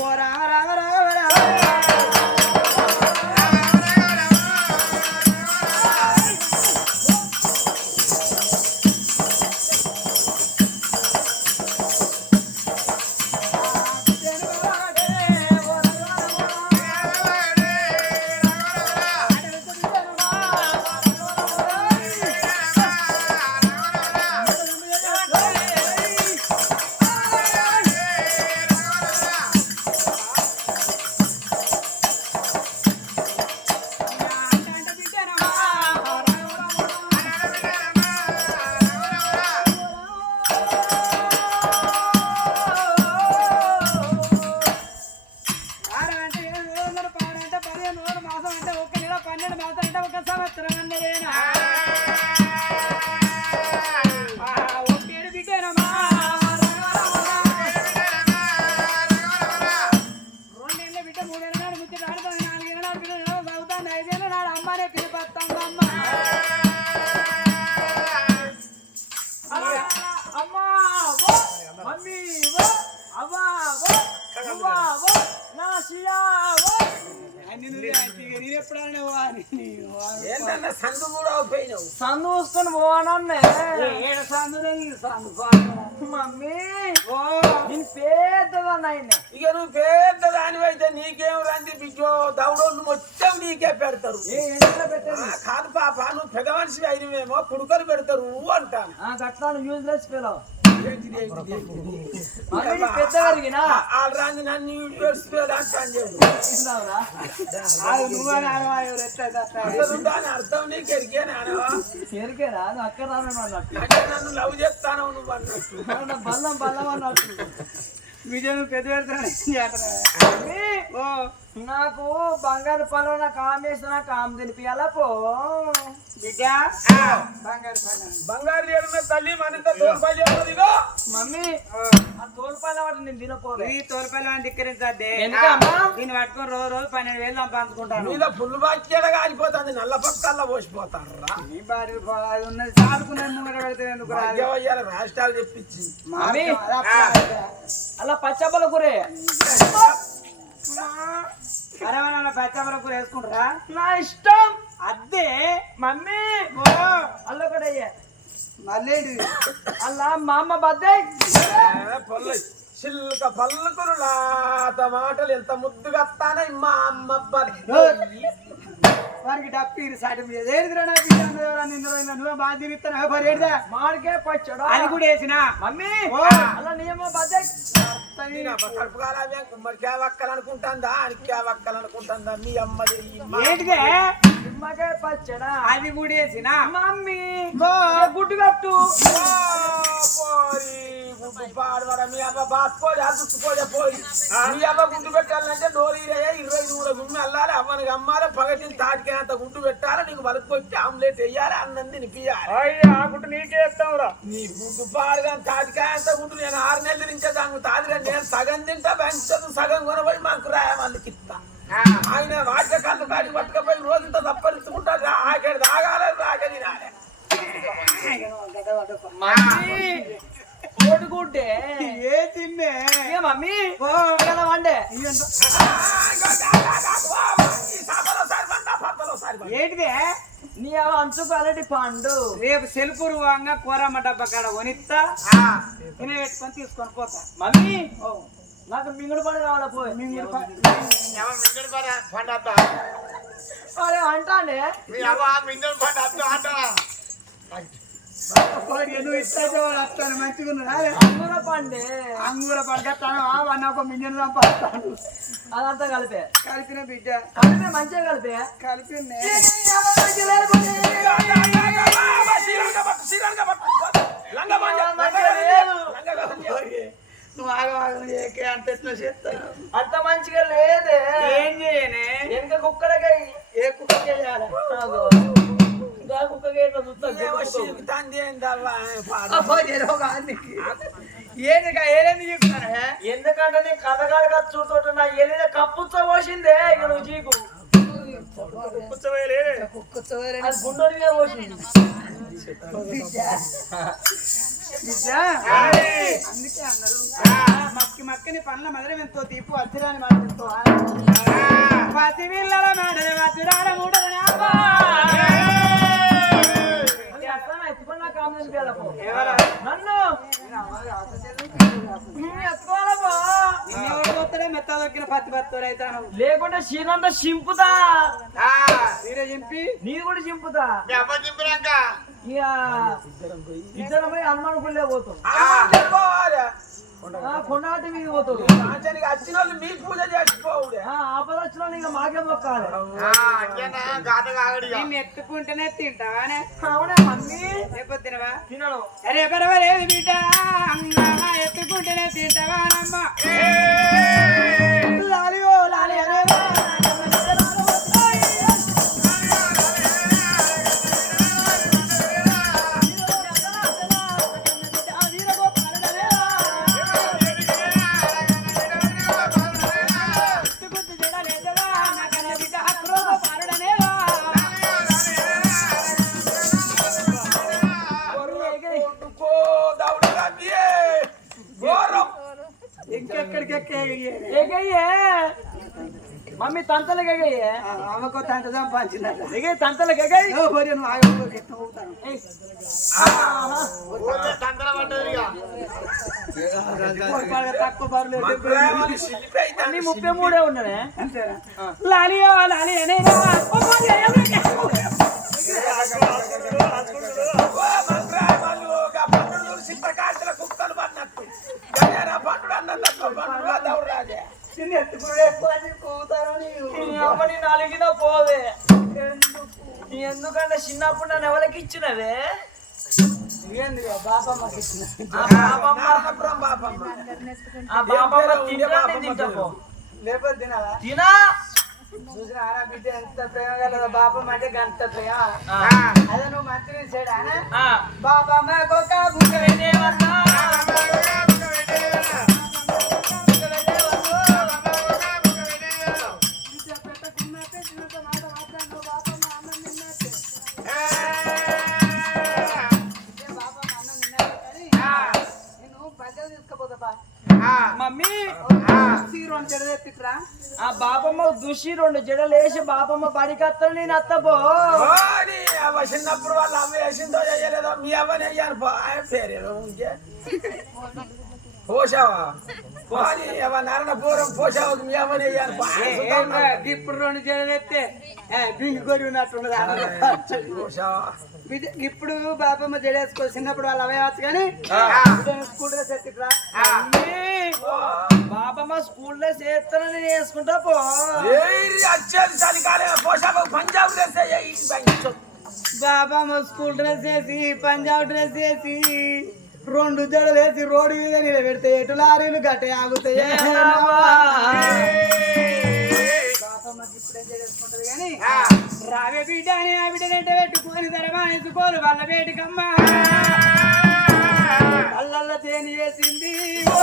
ఓ సందు కూడా పోయినావు సందు చూసుకొని పోనన్నే ఏడ సందునే సందు మమ్మీ ఓ. నేను పెద్దదన్న ఇక నువ్వు పెద్ద దానివైతే నీకేం రంది బిడ్డో? దౌడోళ్ళు మొత్తం నీకే పెడతారు. కాదు పాప నువ్వు పెద్ద మనిషి అయినవేమో కుడుకలు పెడతారు అంటాను. ఆ గట్లా యూజ్లెస్ ఫెలో ఏంటిది, ఏంటిది, ఏంటిది? మమ్మీ పెద్ద కరిగినా వాళ్ళు రాంది నన్ను అర్థం నీకు ఎరికేనా? చేరికేరా నువ్వు అక్కడ రాను అన్నట్టు. అంటే నన్ను లవ్ చేస్తాను నువ్వు అన్నట్టు. బల్లం బల్లం అన్నట్టు. విజయం పెద్ద పెడతాను ఓ. నాకు బంగారు పనులు నాకు ఆమె వేసిన నాకు ఆమె తినిపియాలా పో. బిడ్డ బంగారు పనులు బంగారు ఏడున్న తల్లి తోపాయి చెప్పదిగో మమ్మీ. ఆ తోలుపాల వాటి నేను తినపోలే ఈ తోలుపల్లి ధిక్కరించద్దే? ఎందుకమ్మా దీన్ని పట్టుకొని రోజు రోజు పన్నెండు వేలు సంపాదించుకుంటాను. మీద పుల్లు బాక్యడ కాలిపోతుంది నల్ల పక్కల్లో పోసిపోతారు ఈ భార్య అది ఉన్నది సాదుకున్నది ముంగట పెడితే ఎందుకు రాష్ట్రాలు చెప్పించి మమ్మీ. అలా పచ్చబ్బల కూరే. మన పచ్చమర కూర వేసుకుంటారా? నా ఇష్టం. అద్దే మమ్మీ అల్ల కూడా మళ్ళీ అలా మా అమ్మ బద్దే పొల్ల. లాత మాటలు ఎంత ముద్దుగా వస్తానై మా అమ్మ బద్ది. వారికి డప్పి సాటి మీద. ఏదిరా నా బిడ్డ? నిన్ను? నువ్వే బాగా తిరుగుతాను మరి ఏడిదా? మాడికే పచ్చడా. అది కూడా వేసిన? మమ్మీ. అలా వక్కలనుకుంటుందా? వక్కలనుకుంటుందా? మీ అమ్మది ఏంటిదే పచ్చడా. అది కూడా వేసిన? మమ్మీ ఓ. గుడ్డు కట్టు పాడవడ మీ అబ్బా బాసుకోలే అదుసుకోలే పోయి మీ అమ్మ గుడ్డు పెట్టాలంటే డోలీరే ఇరవై కూడా గుమ్మి అల్లాలి అమ్మని అమ్మాలి పగటిని తాటికేంత గుడ్డు పెట్టాలి నీకు వలకొచ్చి ఆమ్లెట్ వేయాలి అన్నం తినిపియాలి ఆ. గుడ్డు నీకే ఇస్తావురా నీ గుడ్డు పాడుగా తాటికాయంత గుడ్డు నేను ఆరు నెలల నుంచే దాని తాదిగా నేను సగం తింటా పెంచదు సగం కొనబోయి మాకు రాయమందుకి ఇస్తా ఆయన వాట్య కళ్ళు కాడి పట్టుకపోయి రోజంతా తప్పనిచ్చుకుంటా ఆకేడు తాగాలి రాక రాలే కోడిగుడ్డే ఏ తిన్నే ఏ మమ్మీ? ఓ కదా వండే. ఏంటిదే? నీ అవ అంచుకు అలాంటి పండు. రేపు సెల్ఫ్ రూపంగా కూరమ్మ డబ్బా కాడ కొనిస్తా తినే పెట్టుకొని తీసుకొని పోతా. మమ్మీ? నాకు మింగుడు పండు కావాలా పోయి. మింగుడు పండు. అరే అంటాండే. కోడి నువ్వు మంచిగా? అంగుర పండే అంగూర ఒక సంపాదిస్తాను అదంతా కలిపే కలిపిన బిడ్డ కలిపే మంచిగా కలిపే కలిపింది నువ్వు ఆగవాగం అంత చేస్తాను అంత మంచిగా లేదే. ఏం చేయనే? వెనక కుక్కలకే ఏ కుక్క చేయాలి? ఏందిగా ఏరేంది చెప్తాను ఎందుకంటే నీ కథగాడు కదా చూస్తుంటే నా ఏదైనా కప్పుచ్చ పోసిందే ఇక నువ్వు చీకు పోసింది అందుకే అన్నారు మక్కి మక్కని పండ్ల మధురం ఎంతో తీపు అచ్చిరాని మాట ఎంతో పతి లేకుంటే శీనంతా చింపుతా. మీరే చింపి. నీది కూడా చింపుతా. ఇద్దరం పోయి హనుమాన్ గుళ్ళే పోతాం. ఆ, కొండాటి మీద పోతాడు వచ్చిన వాళ్ళు మీ పూజ చేసుకోవుడే ఆ, ఆపద వచ్చిన ఇక మాకే మొక్కాలి నేను ఎత్తుకుంటేనే తింటావానే? అవునా మమ్మీ. లేకపోతే తినవా తినడు. అరే పర్వాలేదు బిడ్డ? అమ్మ ఎత్తుకుంటేనే తింటావానమ్మ మమ్మీ తంతలకు ఎగయ్యే ఆమెకో తంట సంపాదించిందట ఎగయ్య తంతలకు ఎగయ్య ఓ భార్య నువ్వు ఆగో ఎట్లా ఊపుతాను పొరపాటుగా తక్కువ బరువు లేదు. మంత్రాలు సిగ్గిపోయింది. అన్ని ముప్పై మూడే ఉన్నదే అంతేనా? లాలియో ఒక కుక్కలు పడినట్టు. పండుడు అన్నట్టు పండుడు దౌడ రాజే. చిన్న ఎత్తుకునే పని కూతారని నీ అమ్మని నాలుగిన పోవే. నీ ఎందుకంటే చిన్నప్పుడు నన్ను ఎవరికి ఇచ్చినవే? బాపమ్మ. నేను. లేకపోతే తినాలా? తినా? చూసిన ఆరా బిడ్డ ఎంత ప్రేమ కలదా బాపమ్మ అంటే గంత ప్రేమ. అదే నువ్వు మంత్రి చేయడా ఆ. బాపమ్మ ఆ బాబమ్మ దుషి రెండు జడలు వేసి బాబమ్మ బడికత్తలు నేను అత్తపో అవ్వ చిన్నప్పుడు వాళ్ళ అమ్మ వేసిందో చేయలేదో మీ అవ్వని అయ్యాను పో. ఆయన పేరేదో ఇంకే. పోసావా? పోనీ అవ్వ నారాయణపురం పోసావకు మీ అవ్వని అయ్యాను ఇప్పుడు రెండు జడలు ఎత్తే బింగి కొరి ఉన్నట్టున్నది పోసావా? ఇప్పుడు బాపమ్మ జడేసుకో చిన్నప్పుడు వాళ్ళు అవేవచ్చు కానీ స్కూల్ డ్రెస్ ఎత్తిట్రా మమ్మీ, బాబమ్మ స్కూల్లో చేస్తాను నేను వేసుకుంటా పో అచ్చేది చలికాలం పంజాబ్ డ్రెస్ బాబమ్మ స్కూల్ డ్రెస్ వేసి పంజాబ్ డ్రెస్ వేసి రెండు జడలు వేసి రోడ్డు మీద నిలబెడితే ఎటు లారీలు గట్టే ఆగుతాయి. రావే బిడ్డ అని ఆ బిడ్డ వెంట పెట్టుకొని తరమాయించుకోరు వాళ్ళ వేటికమ్మ. అల్లల్ల తేని చేసింది ఓ,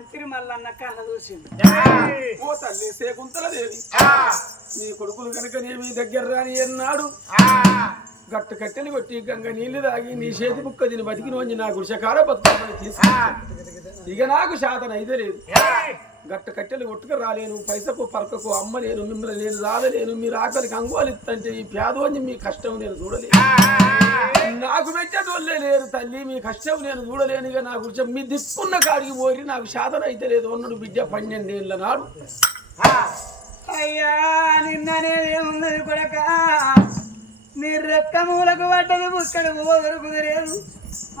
మంత్రి మల్లన్న కళ్ళ ఓ తల్లి దేవి నీ కొడుకులు కనుకనేమి దగ్గర రాని ఎన్నాడు? గట్టు కట్టెలు కొట్టి గంగ నీళ్ళు తాగి నీ చేతి ముక్క దీని బతికి నోంచి నా గుడిసెకాడ బతుకుమని తీసుకు ఇక నాకు శాతన అయితే లేదు గట్ట కట్టెలు కొట్టుకు రాలేను పైసకు పరకకు అమ్మలేను మిమ్మల్ని నేను రాదలేను మీరు ఆకలికి అంగోలు ఇస్తంటే ఈ పేదోని మీ కష్టం నేను చూడలేను. నాకు పెట్టేటోళ్ళే లేరు తల్లి మీ కష్టం నేను చూడలేను ఇక నా గురించి మీ దిక్కున్న కాడికి పోయి నాకు శాతం అయితే లేదు ఉన్నాడు బిడ్డ పన్నెండేళ్ళ నాడు. అయ్యా నిన్ననే ఉన్నది కొడక నీ రెక్క మూలకు పడ్డది బుక్కడ ఓదరు కుదిరేదు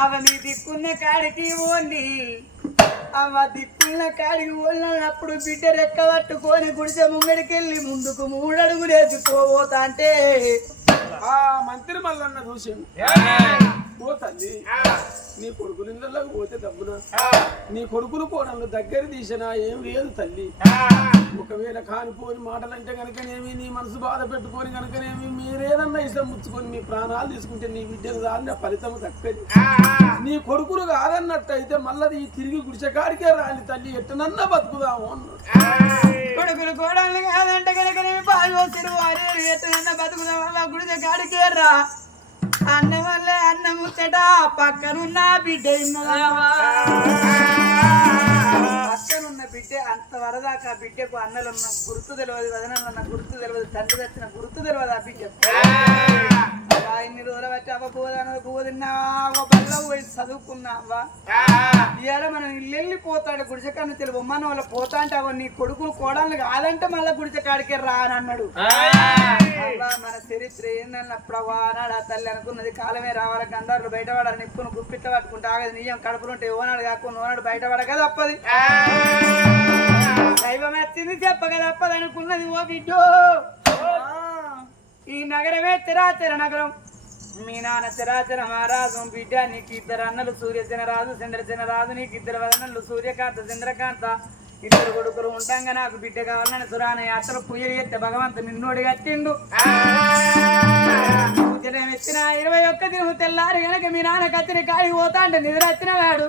అవ నీ దిక్కున్న కాడికి ఓండి అవ దిక్కున్న కాడికి ఓడినప్పుడు బిడ్డ రెక్క పట్టుకొని గుడిసె ముంగడికెళ్ళి ముందుకు మూడడుగులు వేసుకోబోతా అంటే ఆ మంత్రి మల్లన్న చూసిండు. ఓ తల్లి నీ కొడుకులు ఇళ్ళకి పోతే దబ్బున నీ కొడుకులు కోడళ్ళు దగ్గర తీసినా ఏం లేదు తల్లి. ఒకవేళ కానిపోని మాటలంటే కనుకనేమి నీ మనసు బాధ పెట్టుకొని కనుకనేమి మీరేదన్నా ఇష్టం ముచ్చుకొని మీ ప్రాణాలు తీసుకుంటే నీ బిడ్డలు దాని ఫలితం దక్కది. నీ కొడుకులు కాదన్నట్టయితే మళ్ళీ ఈ తిరిగి గుడిసెకాడికే రాని తల్లి ఎట్టనన్నా బతుకుదాము అన్నాడు. కొడుకులు కోడళ్ళు కాదంటే కనుక నేను పాలు వస్తారు ఎట్లన్నా బతుకుదాం వల్ల గుడిసె కాడికి రా. అన్నం వల్ల అన్నం ముచ్చట పక్కనున్న బిడ్డ బిడ్డ అంత వరదాకా బిడ్డకు అన్నలున్న గుర్తు తెలియదు వదనలున్న గుర్తు తెలియదు తండ్రి తెచ్చిన గుర్తు తెలియదు ఆ బిడ్డ ఇన్ని రోజులు వచ్చి పోదిన్నావా బల్ల పోయి చదువుకున్నావా? ఇవాళ మనం ఇల్లు వెళ్ళిపోతాడు గుడిసెకాడిని తెలుగు మన వాళ్ళ పోతా అంటే నీ కొడుకులు కోడళ్ళు కాదంటే మళ్ళీ గుడిసెకాడికే రా అని అన్నాడు. మన చరిత్ర ఏందన్నప్పుడు అవ్వా అన్నాడు ఆ తల్లి అనుకున్నది కాలమే రావాలి గంధారులు బయటపడాలి నిప్పును గుప్పిట్ల పట్టుకుంటే ఆగదు నిజం కడుపులు ఉంటే ఓనాడు కాకుండా ఓనాడు బయటపడక తప్పది. దైవం వచ్చింది చెప్పక తప్పదు అనుకున్నది ఓ బిడ్డో. ఈ నగరమే తిరాచర నగరం. మీ నాన్న తిరాచర మహారాజు బిడ్డ నీకు ఇద్దరు అన్నలు సూర్యసేన రాజు చంద్రసేన రాజు నీకు ఇద్దరు వదనలు సూర్యకాంత చంద్రకాంత. ఇద్దరు కొడుకులు ఉంటాంగా నాకు బిడ్డ కావాలని సురాన యాత్ర పూజలు చేస్తే భగవంతు నిన్నోడి కట్టిండు ఎత్తిన ఇరవై ఒక్క దినం తెల్లారి కనుక మీ నాన్న కత్తిని కాయి పోతా అంటే నిద్ర వచ్చిన వాడు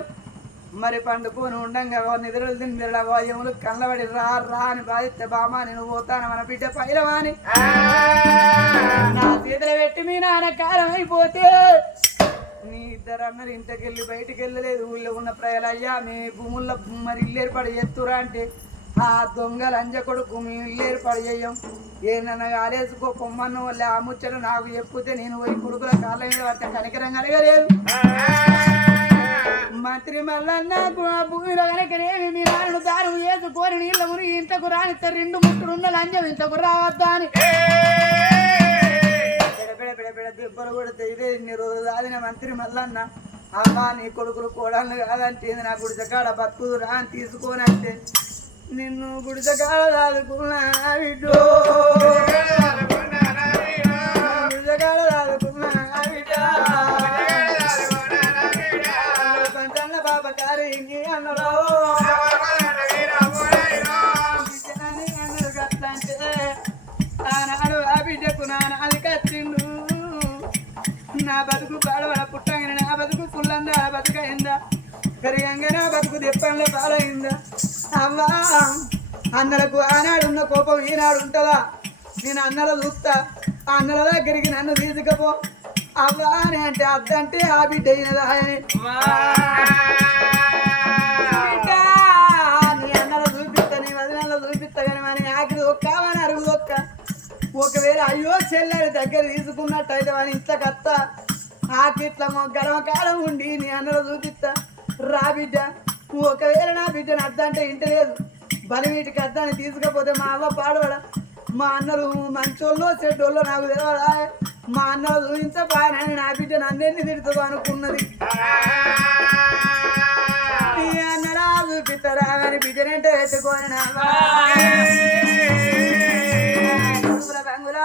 మరి పండుకొని ఉండంగా నిద్రలు తిందిరడా వాయములు కళ్ళబడి రా రా అని బాధిస్తే బామా నేను పోతాను మన బిడ్డ పైలవాని? నా చేతులు పెట్టి మీ నాన్న కారం అయిపోతే మీ ఇద్దరు అన్నలు ఇంటికెళ్ళి బయటికి వెళ్ళలేదు ఊళ్ళో ఉన్న ప్రజలయ్యా మీ భూముల్లో మరి ఇల్లు ఏర్పాటు చేస్తురా అంటే ఆ దొంగ లంజ కొడుకు మీ ఇల్లు ఏర్పాటు చేయం. ఏనన్నా ఆలేసుకో కొమ్మన్న వల్ల ఆ ముచ్చట నాకు చెప్పుతే నేను పోయి కొడుకుల కాళ్ళ మీద పడితే కనికరం కలగలేదు. మంత్రి మల్లన్న గు- భూమిలో కనుకనేమి మీ నాన్న దారం వేసుకొని నీళ్ళ గురి ఇంతకు రానిస్తే రెండు ముట్టుడు ఉన్న లంజం ఇంతకు రావద్దా అని. దెబ్బలు కొడితే ఇదే ఇన్ని రోజులు దాదిన మంత్రి మల్లన్న. అమ్మా నీ కొడుకులు కోడళ్ళు కాదంటే నా గుడిసెకాడ బతుకుదు రా అని తీసుకొని అంటే నిన్ను గుడిసెకాడ దాదుకున్నా బిడ్డో. గుడిసెకాడ దాదుకున్నా కరిగంగా నా బతుకు దెప్పంలో పాలైందా? అవ్వా అన్నలకు ఆనాడు ఉన్న కోపం ఈనాడు ఉంటుందా నేను అన్నల చూస్తా ఆ అన్నల దగ్గరికి నన్ను తీసుకపో. అవ్వా అని అంటే అద్దంటే ఆ బిడ్డ అయినదా అని నీ అన్నల చూపిస్తా నీ వదినల చూపిస్తా కానీ మరి ఆఖరి ఒక్కవని అరుగు ఒక్క. ఒకవేళ అయ్యో చెల్లెలు దగ్గర తీసుకున్నట్టయితే వాని ఇంత కత్త ఆకిట్ల గర్వకాలం ఉండి నీ అన్నలు చూపిస్తా. రా బిడ్డ. ఒకవేళ నా బిడ్డను అద్దంటే ఇంటలేదు బలి వీటికి అద్దాన్ని తీసుకపోతే మా అవ్వ పాడవడ. మా అన్నలు మంచోళ్ళు చెడ్డోళ్ళు నాకు తెలియదా మా అన్నలు చూపించబాయనని నా బిడ్డ నన్నెన్ని తిడుతుందో అనుకున్నది. నీ అన్నలా చూపిస్తారా అని బిడ్డనంటే ఎత్తుకొని నా రంగుల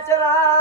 ಚರಾ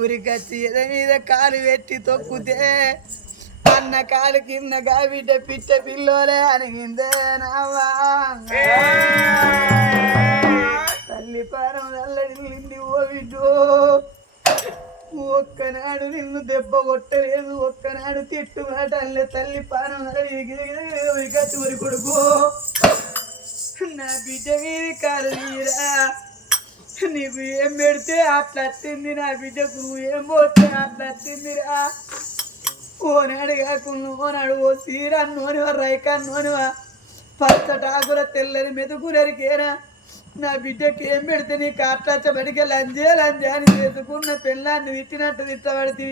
ఉరికచ్చి ఎద మీద కాలు పెట్టి తొక్కుతే అన్న కాలు కింద బిడ్డ పిట్ట పిల్లోలే అనిగిందే నవ్వా తల్లి పారం నల్లడిల్లింది ఓ బిడ్డు ఒక్కనాడు నిన్ను దెబ్బ కొట్టలేదు ఒక్కనాడు తిట్టు మాట అల్లే తల్లి పానం ఉరికచ్చి ఉరి కొడుకు. నా బిడ్డ మీద కాలు తీరా. నీకు ఏం పెడితే అట్లా తింది నా బిడ్డకు. నువ్వు ఏం పోతే అట్లా తిందిరా ఓనాడు కాకుండా ఓనాడు ఓ సీరన్నోనివా రైకన్నోనివా? పచ్చటాకుల తెల్లని మెతుకులరికేనా? నా బిడ్డకి ఏం పెడితే నీ కాట్లాచ బడికి లంజే లంజే అని చేసుకున్న పెళ్ళాన్ని తిట్టినట్టు తిట్టబడితే